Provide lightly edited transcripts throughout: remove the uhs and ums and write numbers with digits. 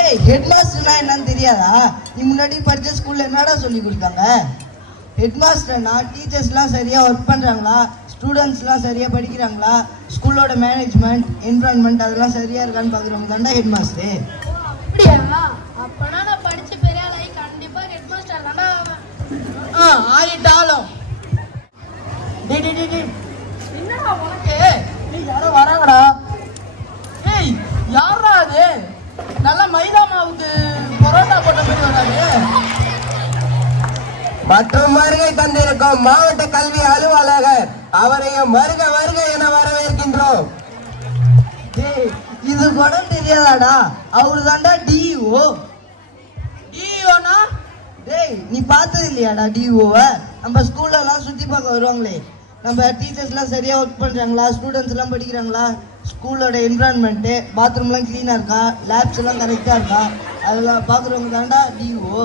ஏய் ஹெட் மாஸ்டர்னா என்னன்னு தெரியாதா? நீ முன்னாடி படிச்ச ஸ்கூல்ல என்னடா சொல்லி கொடுத்தாங்க? ஹெட் மாஸ்டர்னா டீச்சர்ஸ்லாம் சரியா ஒர்க் பண்றாங்களா, ஸ்டூடெண்ட்ஸ்லாம் சரியா படிக்கிறாங்களா, ஸ்கூலோட மேனேஜ்மெண்ட் என்விரான்மெண்ட் அதெல்லாம் சரியா இருக்கான்னு பாக்குறவங்க தாண்டா ஹெட் மாஸ்டர். அப்படியா? அப்பனா நான் படிச்ச பெரிய ஆளாகி கண்டிப்பா ஹெட் மாஸ்டர் தாண்டா ஆவேன். ஆயிட்டாலும் என்னடா உனக்கு? யாரோ வராங்கடா. ஏய் யாரா அது? நல்ல மைதா மாவுக்கு பரோட்டா போட்ட மாதிரி வராது. மற்றும் வருகை தந்திருக்கும் மாவட்ட கல்வி அலுவலகர் அவரையும் வருக வருக என வரவேற்கின்றோம். ஏய் இது கூட தெரியாதாடா? அவரு தாண்டா டிஓ. டிஓனா? டேய் நீ பார்த்தது இல்லையாடா டிஓவை? நம்ம ஸ்கூல்ல எல்லாம் சுத்தி பார்க்க வருவாங்களே, நம்ம டீச்சர்ஸ்லாம் சரியா ஒர்க் பண்றாங்களா, ஸ்டூடெண்ட்ஸ் எல்லாம் படிக்கிறாங்களா, ஸ்கூலோட என்விரான்மெண்ட்டு பாத்ரூம்லாம் க்ளீனாக இருக்கா, லேப்ஸ் எல்லாம் கரெக்டாக இருக்கா, அதெல்லாம் பார்க்குறவங்க தாண்டா டிஓ.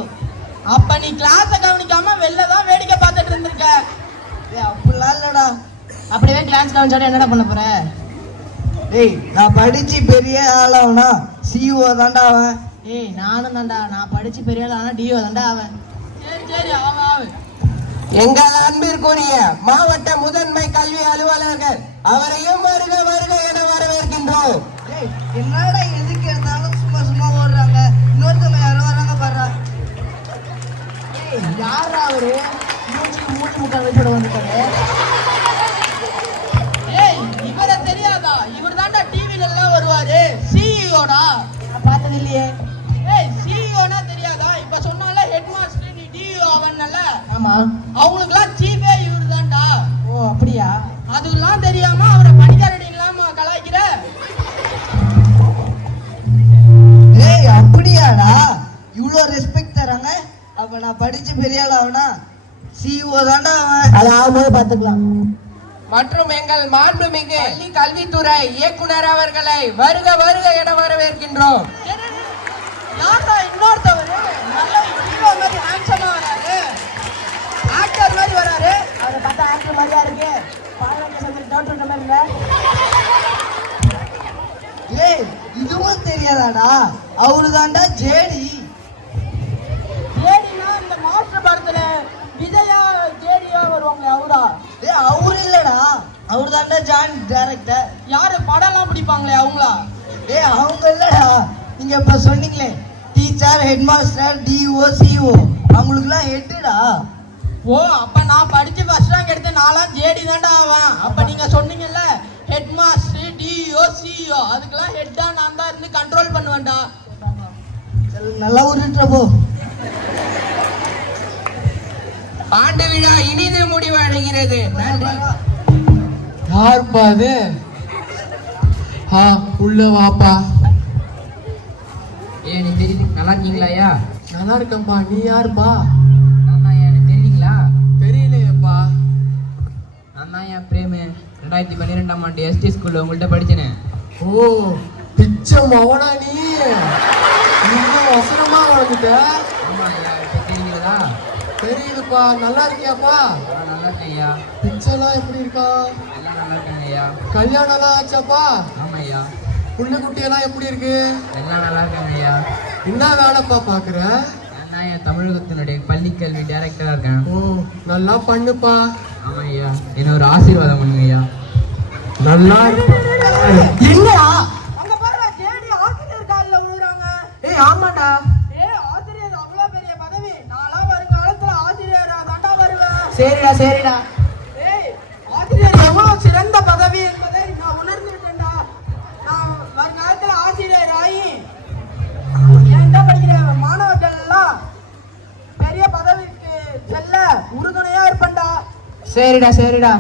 அப்ப நீ கிளாஸ கவனிக்காம வெளில தான் வேடிக்கை பார்த்துட்டு இருந்திருக்க. ஏய் அப்படிலாம் இல்லடா. அப்படியே கிளாஸ் கவனிச்சாலும் என்னடா பண்ண போற? ஏய் நான் படிச்சு பெரிய ஆளாவனா சிஓ தாண்டா அவன். ஏய் நானும் தாண்டா, நான் படிச்சு பெரிய ஆள் ஆனா டிஓ தாண்டா அவன். சரி சரி ஆவன். எங்கள் அன்பிற்குரிய மாவட்ட முதன்மை கல்வி அலுவலகர் அவரையும் வருக வருக என வரவேற்கின்றோம். ஏய் என்னடா எதுக்கு எடுத்தாலும் சும்மா சும்மா ஓடுறாங்க, இன்னொருத்தவங்க யாரோ வராங்க பாரு. ஏய் யாரா அவரு? மூச்சு முக்கால் வயசோட வந்துட்டாரு. ஏய் இவரை தெரியாதா? இவர் தாண்டா டிவில எல்லாம் வருவாரு, சிஇஓடா. நான் பார்த்தது இல்லையே. ஏய் சிஇஓனா தெரியாதா? இப்ப சொன்னால ஹெட் மாஸ்டர் நீ டிஇஓ அவன்னல. ஆமா. அவங்களுக்குலாம் சீஃபே இவர் தான்டா. ஓ அப்படியா? அதெல்லாம் தெரியாம அவரை பணிக்காரடி இல்லாம கலாய்க்கிற. ஏய் அப்படியாடா? இவ்வளோ ரெஸ்பெக்ட் தராங்க. அப்ப நான் படிச்சு பெரிய ஆள் ஆவனா சிஓ தாண்டா அவன். அது ஆகும்போது பார்த்துக்கலாம். மற்றும் எங்கள் மாண்புமிகு பள்ளி கல்வித்துறை இயக்குனர் அவர்களை வருக வருக என வரவேற்கின்றோம். யாரா இன்னொருத்தவர்? நல்ல ஹீரோ மாதிரி ஹேண்ட்ஸமா வராரு, ஆக்டர் மாதிரி வராரு. அவரை பார்த்தா ஆக்டர் மாதிரியா இருக்கு. பாருங்க சந்திர டாக்டர் மாதிரி இல்ல. ஏய் இதுவும் தெரியாதாடா? அவரு தாண்டா ஜேடி. ஜேடினா இந்த மாஸ்டர் படத்துல விஜயா ஜேடியா வருவாங்க அவரா? ஏய் அவரு இல்லடா, அவரு தாண்டா ஜாயிண்ட் டைரக்டர். யாரு படம்லாம் பிடிப்பாங்களே அவங்களா? ஏய் அவங்க இல்லடா, நீங்க இப்ப சொன்னீங்களே teacher head master DO CO, அவங்களுக்குலாம் ஹெட்டுடா. ஓ அப்ப நான் படிச்சு ஃபர்ஸ்ட் ரேங்க் எடுத்து நாலாம் ஜேடி தாண்டா ஆவான். அப்ப நீங்க சொன்னீங்கல்ல ஹெட் மாஸ்டர் டிஓ சிஓ, அதுக்கெல்லாம் ஹெட்டா நான் தான் இருந்து கண்ட்ரோல் பண்ணுவேன்டா. நல்லா உருட்டுற போ. ஆண்டு விழா இனிது முடிவடைகிறது. நன்றி. யாருப்பா அது? உள்ள வாப்பா. ஏன் நீ தெரியுது? நல்லா இருக்கீங்களாயா? நல்லா இருக்கேன்ப்பா. நீ யாருப்பா? நான் தான் எனக்கு தெரியுங்களா? தெரியலையேப்பா. நான் தான் என் பிரேமு. 2012ஆம் ஆண்டு எஸ்டி ஸ்கூல்ல உங்கள்கிட்ட படிச்சேனே. ஓ பிச்சம் அவனா நீ? இன்னும் வசனமா வளர்ந்துட்ட. ஆமா ஐயா, இப்போ தெரியுங்களா? தெரியுதுப்பா. நல்லா இருக்கியாப்பா? நான் நல்லா இருக்கேன் ஐயா. பிச்செல்லாம் எப்படி இருக்கா? எல்லாம் நல்லா இருக்காங்க ஐயா. கல்யாணம்லாம் ஆச்சாப்பா? ஆமா ஐயா. புள்ள குட்டியெல்லாம் எப்படி இருக்கு? எல்லாம் நல்லா இருக்காங்க ஐயா. என்ன வேலைப்பா பாக்குற? நான் தான் என் தமிழகத்தினுடைய பள்ளி கல்வி டைரக்டரா இருக்கேன். ஓ நல்லா பண்ணுப்பா. ஆமா ஐயா, என்ன ஒரு ஆசீர்வாதம் பண்ணுங்க ஐயா. நல்லா என்னடா அங்க பாரு ஜேடி ஆசிரியர் கால்ல விழுறாங்க. ஏய் ஆமாடா. ஏய் ஆசிரியர் அவ்வளவு பெரிய பதவி. நான்லாம் வருங்காலத்துல ஆசிரியரா தாண்டா வருவேன். சரிடா சரிடா. ஏய் ஆசிரியர் எவ்வளவு சிறந்த பதவி என்பதை நான் உணர்ந்து விட்டேன்டா. நான் வருங்காலத்துல ஆசிரியர் ஆகி என்கிட்ட படிக்கிற மாணவர்கள் எல்லாம் பெரிய பதவிக்கு செல்ல உறுதுணையா இருப்பேன்டா. சரிடா சரிடா.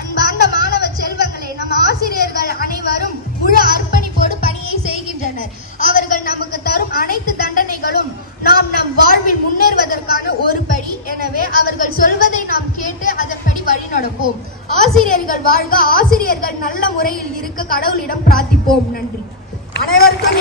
அன்பார்ந்த மாணவ செல்வங்களே, நம் ஆசிரியர்கள் அனைவரும் முழு அர்ப்பணிப்போடு பணியை செய்கின்றனர். அவர்கள் நமக்கு தரும் அனைத்து தண்டனைகளும் நாம் நம் வாழ்வில் முன்னேறுவதற்கான ஒரு படி. எனவே அவர்கள் சொல்வதை நாம் கேட்டு அதன்படி வழி நடப்போம். ஆசிரியர்கள் வாழ்க, ஆசிரியர்கள் நல்ல முறையில் இருக்க கடவுளிடம் பிரார்த்திப்போம். நன்றி. அனைவருக்கும்